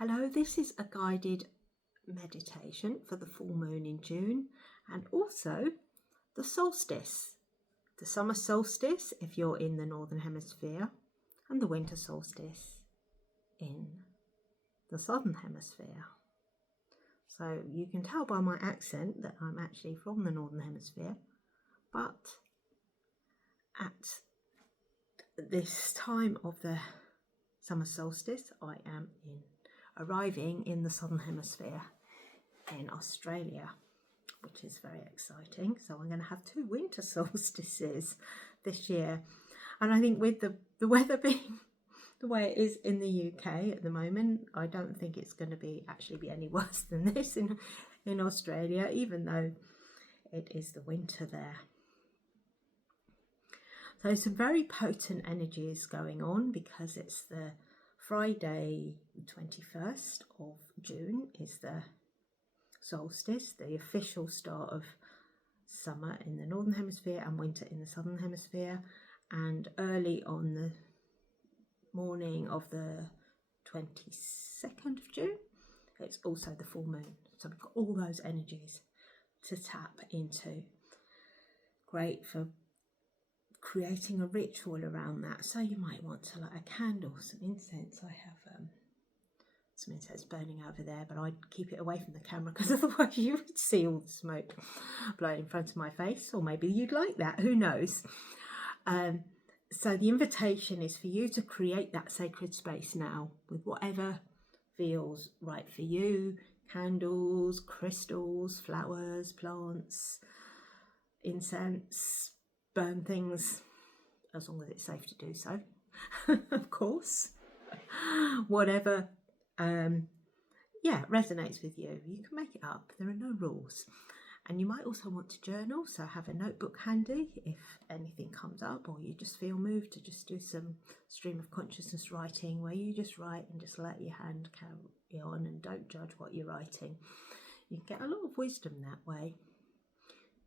Hello, this is a guided meditation for the full moon in June and also the solstice. The summer solstice if you're in the northern hemisphere and the winter solstice in the southern hemisphere. So you can tell by my accent that I'm actually from the northern hemisphere, but at this time of the summer solstice I am arriving in the southern hemisphere in Australia, which is very exciting. So I'm going to have 2 winter solstices this year, and I think with the weather being the way it is in the UK at the moment, I don't think it's going to be any worse than this in Australia, even though it is the winter there. So some very potent energies going on because it's the Friday, the 21st of June is the solstice, the official start of summer in the northern hemisphere and winter in the southern hemisphere. And early on the morning of the 22nd of June, it's also the full moon. So we've got all those energies to tap into. Great for creating a ritual around that. So you might want to light a candle, some incense. I have some incense burning over there, but I'd keep it away from the camera because otherwise you would see all the smoke blowing in front of my face, or maybe you'd like that, who knows. So the invitation is for you to create that sacred space now with whatever feels right for you. Candles, crystals, flowers, plants, incense, burn things, as long as it's safe to do so, of course. Whatever resonates with you, you can make it up. There are no rules. And you might also want to journal, so have a notebook handy if anything comes up, or you just feel moved to just do some stream of consciousness writing where you just write and just let your hand carry on and don't judge what you're writing. You can get a lot of wisdom that way,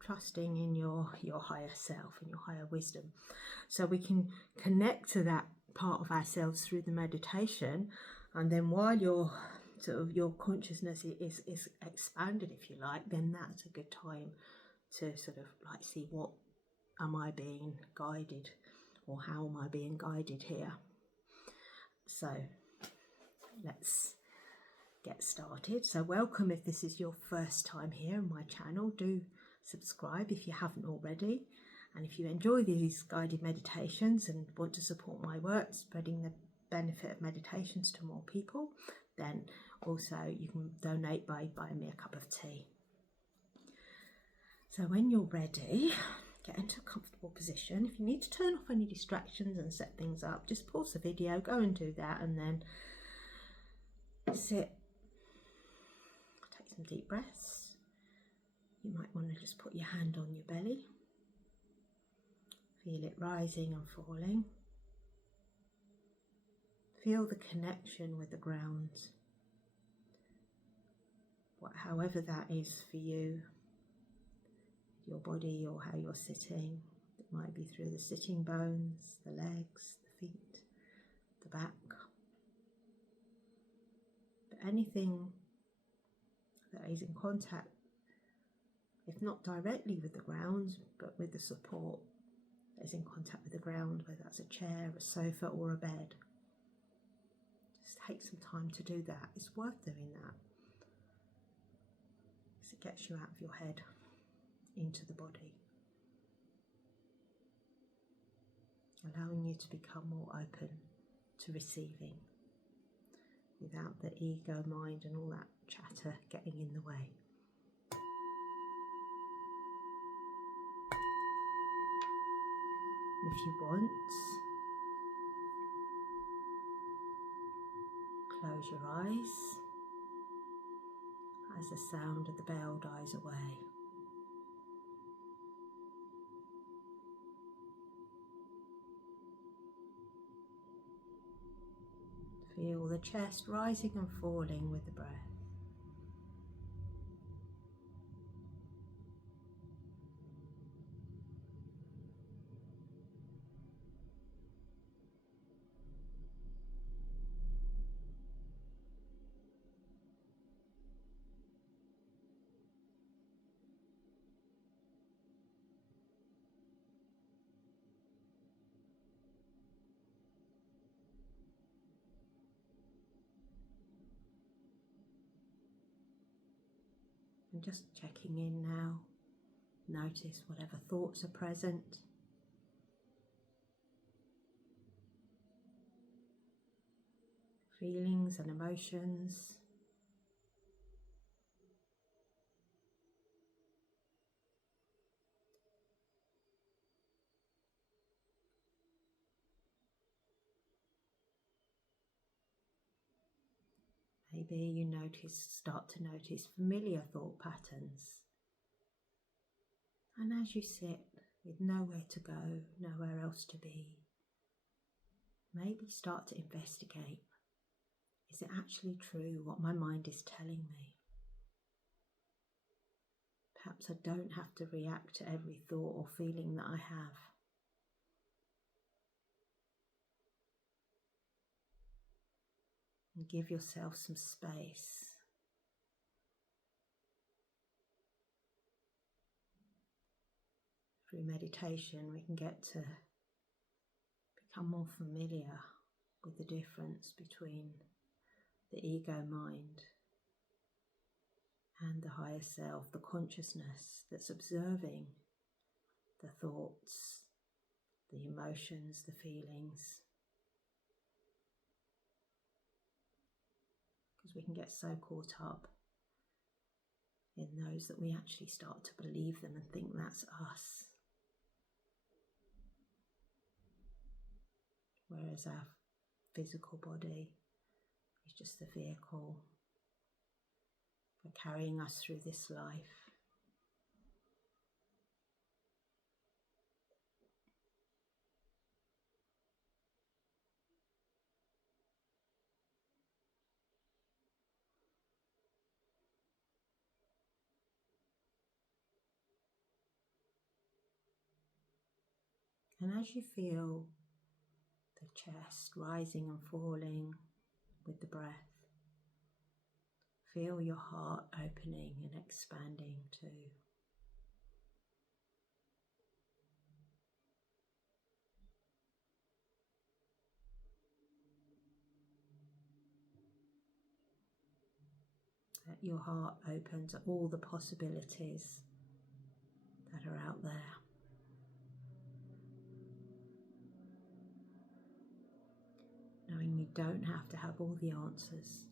trusting in your higher self and your higher wisdom. So we can connect to that part of ourselves through the meditation, and then while your consciousness is expanded, if you like, then that's a good time to sort of like see what am I being guided, or how am I being guided here. So let's get started. So welcome if this is your first time here on my channel. Do subscribe if you haven't already, and if you enjoy these guided meditations and want to support my work spreading the benefit of meditations to more people, then also you can donate by buying me a cup of tea. So when you're ready, get into a comfortable position. If you need to turn off any distractions and set things up, just pause the video, go and do that, and then sit. Take some deep breaths. You might want to just put your hand on your belly. Feel it rising and falling. Feel the connection with the ground, however that is for you, your body or how you're sitting. It might be through the sitting bones, the legs, the feet, the back. But anything that is in contact, if not directly with the ground, but with the support that is in contact with the ground, whether that's a chair, a sofa or a bed. Just take some time to do that. It's worth doing that, because it gets you out of your head into the body, allowing you to become more open to receiving without the ego mind and all that chatter getting in the way. If you want, close your eyes as the sound of the bell dies away. Feel the chest rising and falling with the breath. And just checking in now. Notice whatever thoughts are present. Feelings and emotions. Maybe you start to notice familiar thought patterns. And as you sit with nowhere to go, nowhere else to be, maybe start to investigate. Is it actually true what my mind is telling me? Perhaps I don't have to react to every thought or feeling that I have. And give yourself some space. Through meditation, we can get to become more familiar with the difference between the ego mind and the higher self, the consciousness that's observing the thoughts, the emotions, the feelings. Because we can get so caught up in those that we actually start to believe them and think that's us. Whereas our physical body is just the vehicle for carrying us through this life. And as you feel the chest rising and falling with the breath, feel your heart opening and expanding too. Let your heart open to all the possibilities that are out there. Knowing you don't have to have all the answers.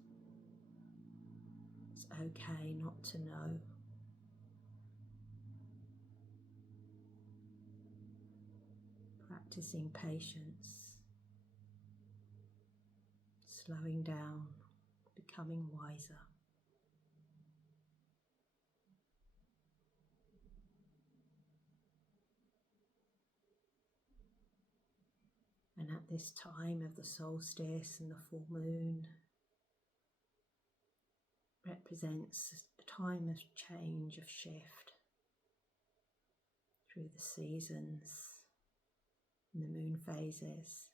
It's okay not to know. Practicing patience, slowing down, becoming wiser. And at this time of the solstice and the full moon, represents a time of change, of shift through the seasons and the moon phases.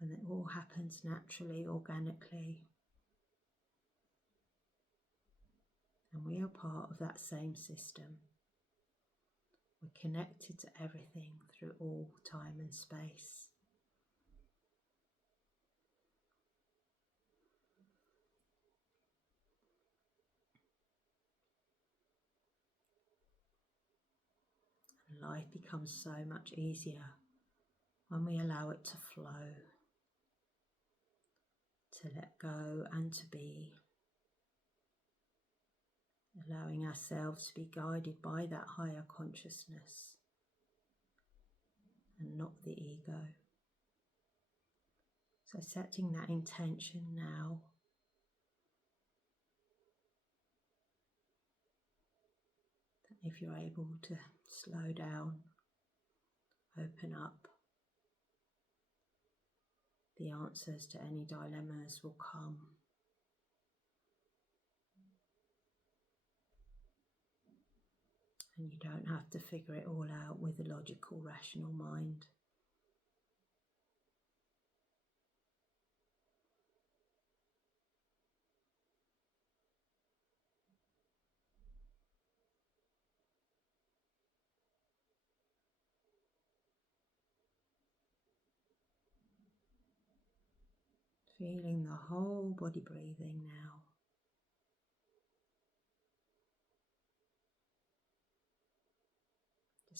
And it all happens naturally, organically. And we are part of that same system. We're connected to everything through all time and space. And life becomes so much easier when we allow it to flow, to let go and to be. Allowing ourselves to be guided by that higher consciousness and not the ego. So setting that intention now. That if you're able to slow down, open up, the answers to any dilemmas will come. And you don't have to figure it all out with a logical, rational mind. Feeling the whole body breathing now.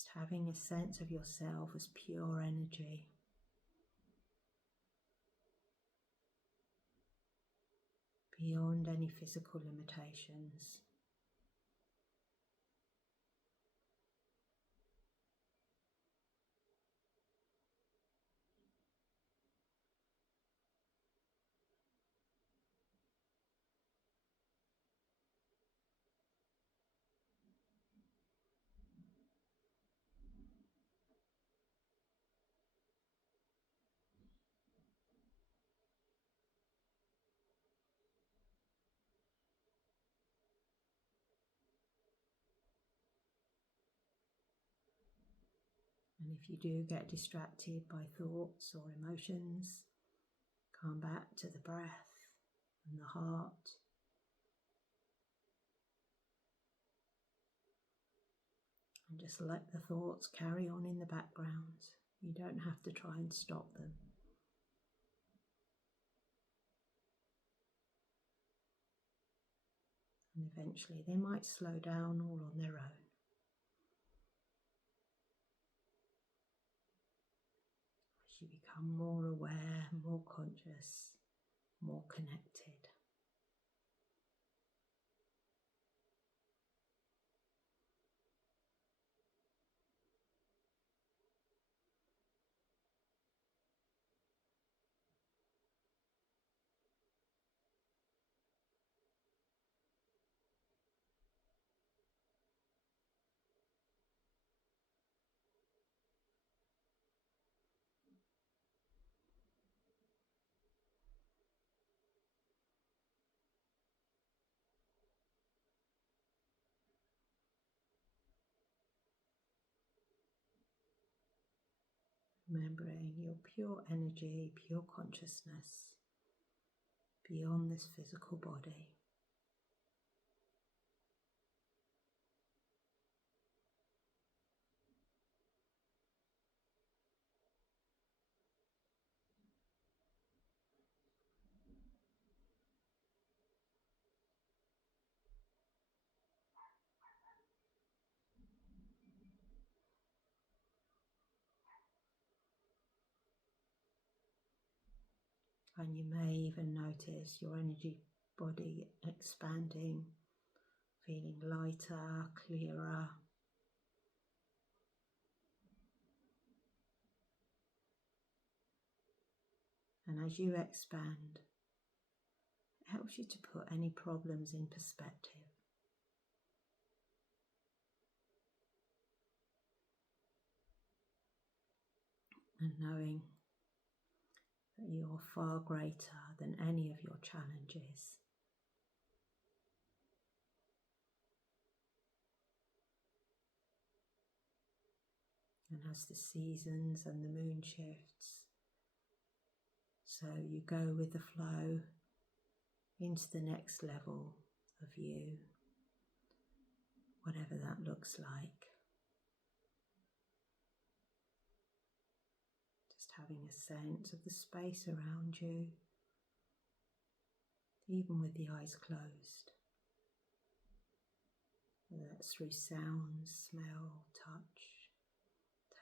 Just having a sense of yourself as pure energy. Beyond any physical limitations. And if you do get distracted by thoughts or emotions, come back to the breath and the heart. And just let the thoughts carry on in the background. You don't have to try and stop them. And eventually they might slow down all on their own. As you become more aware, more conscious, more connected. Remembering your pure energy, pure consciousness beyond this physical body. And you may even notice your energy body expanding, feeling lighter, clearer. And as you expand, it helps you to put any problems in perspective. And knowing that you're far greater than any of your challenges. And as the seasons and the moon shifts, so you go with the flow into the next level of you, whatever that looks like. Just having a sense of the space around you, even with the eyes closed. Whether that's through sound, smell, touch,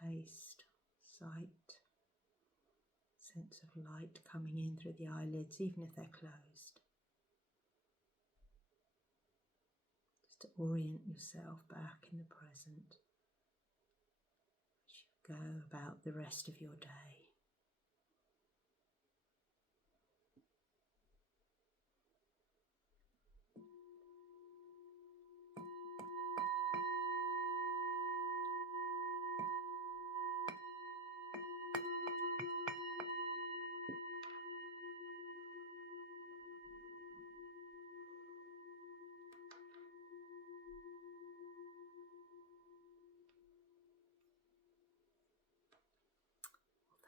taste, sight, sense of light coming in through the eyelids, even if they're closed. Just to orient yourself back in the present as you go about the rest of your day.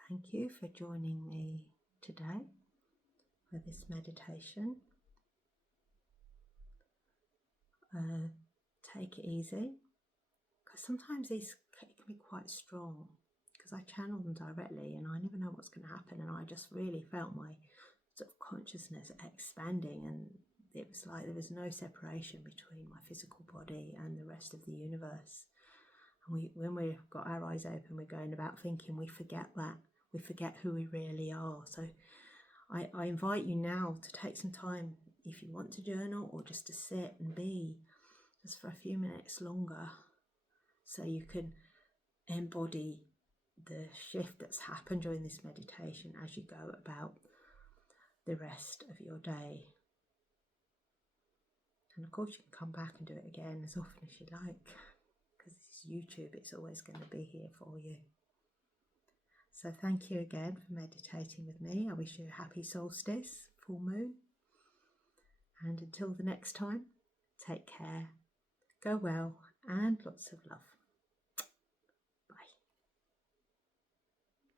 Thank you for joining me today for this meditation. Take it easy, because sometimes these can be quite strong, because I channel them directly and I never know what's going to happen, and I just really felt my sort of consciousness expanding, and it was like there was no separation between my physical body and the rest of the universe. And when we've got our eyes open, we're going about thinking, we forget that. We forget who we really are. So I invite you now to take some time, if you want to journal, or just to sit and be just for a few minutes longer, so you can embody the shift that's happened during this meditation as you go about the rest of your day. And of course you can come back and do it again as often as you like, because this is YouTube, it's always going to be here for you. So thank you again for meditating with me. I wish you a happy solstice, full moon. And until the next time, take care, go well, and lots of love.